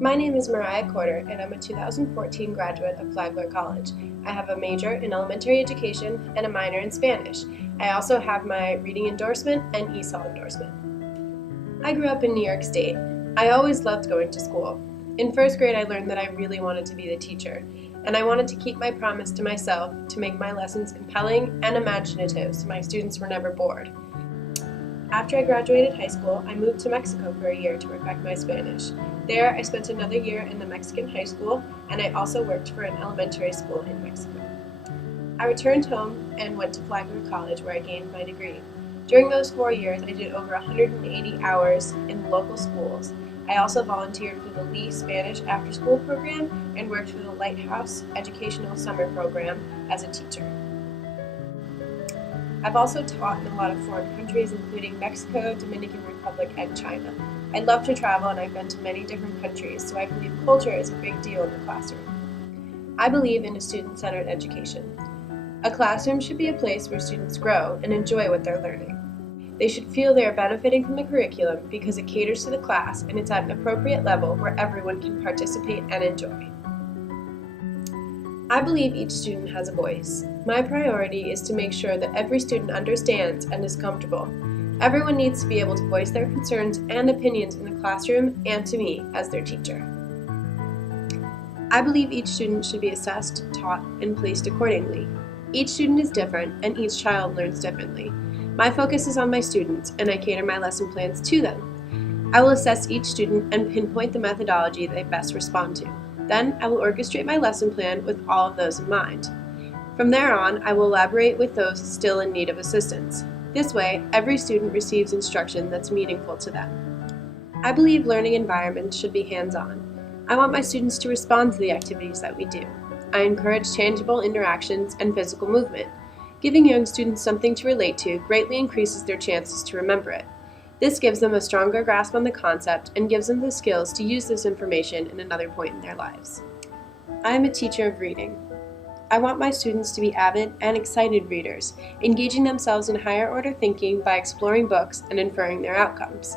My name is Mariah Corder, and I'm a 2014 graduate of Flagler College. I have a major in elementary education and a minor in Spanish. I also have my reading endorsement and ESOL endorsement. I grew up in New York State. I always loved going to school. In first grade, I learned that I really wanted to be the teacher, and I wanted to keep my promise to myself to make my lessons compelling and imaginative so my students were never bored. After I graduated high school, I moved to Mexico for a year to perfect my Spanish. There, I spent another year in the Mexican high school, and I also worked for an elementary school in Mexico. I returned home and went to Flagler College, where I gained my degree. During those 4 years, I did over 180 hours in local schools. I also volunteered for the Lee Spanish After School Program and worked for the Lighthouse Educational Summer Program as a teacher. I've also taught in a lot of foreign countries, including Mexico, Dominican Republic, and China. I love to travel, and I've been to many different countries, so I believe culture is a big deal in the classroom. I believe in a student-centered education. A classroom should be a place where students grow and enjoy what they're learning. They should feel they are benefiting from the curriculum because it caters to the class and it's at an appropriate level where everyone can participate and enjoy. I believe each student has a voice. My priority is to make sure that every student understands and is comfortable. Everyone needs to be able to voice their concerns and opinions in the classroom and to me as their teacher. I believe each student should be assessed, taught, and placed accordingly. Each student is different and each child learns differently. My focus is on my students and I cater my lesson plans to them. I will assess each student and pinpoint the methodology they best respond to. Then I will orchestrate my lesson plan with all of those in mind. From there on, I will elaborate with those still in need of assistance. This way, every student receives instruction that's meaningful to them. I believe learning environments should be hands-on. I want my students to respond to the activities that we do. I encourage tangible interactions and physical movement. Giving young students something to relate to greatly increases their chances to remember it. This gives them a stronger grasp on the concept and gives them the skills to use this information in another point in their lives. I am a teacher of reading. I want my students to be avid and excited readers, engaging themselves in higher order thinking by exploring books and inferring their outcomes.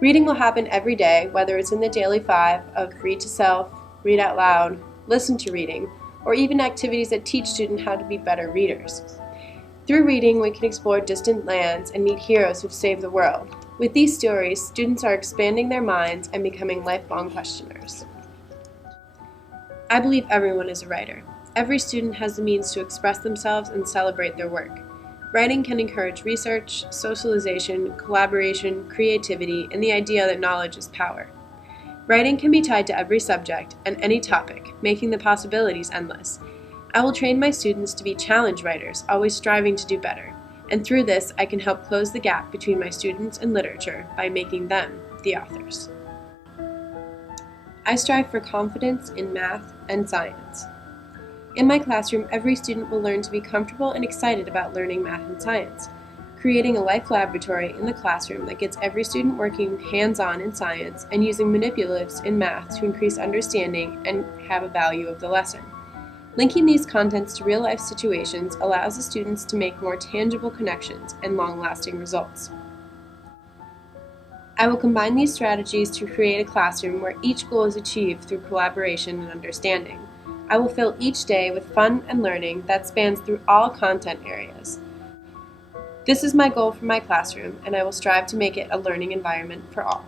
Reading will happen every day, whether it's in the daily 5 of read to self, read out loud, listen to reading, or even activities that teach students how to be better readers. Through reading, we can explore distant lands and meet heroes who've saved the world. With these stories, students are expanding their minds and becoming lifelong questioners. I believe everyone is a writer. Every student has the means to express themselves and celebrate their work. Writing can encourage research, socialization, collaboration, creativity, and the idea that knowledge is power. Writing can be tied to every subject and any topic, making the possibilities endless. I will train my students to be challenge writers, always striving to do better. And through this, I can help close the gap between my students and literature by making them the authors. I strive for confidence in math and science. In my classroom, every student will learn to be comfortable and excited about learning math and science. Creating a life laboratory in the classroom that gets every student working hands-on in science and using manipulatives in math to increase understanding and have a value of the lesson. Linking these contents to real-life situations allows the students to make more tangible connections and long-lasting results. I will combine these strategies to create a classroom where each goal is achieved through collaboration and understanding. I will fill each day with fun and learning that spans through all content areas. This is my goal for my classroom, and I will strive to make it a learning environment for all.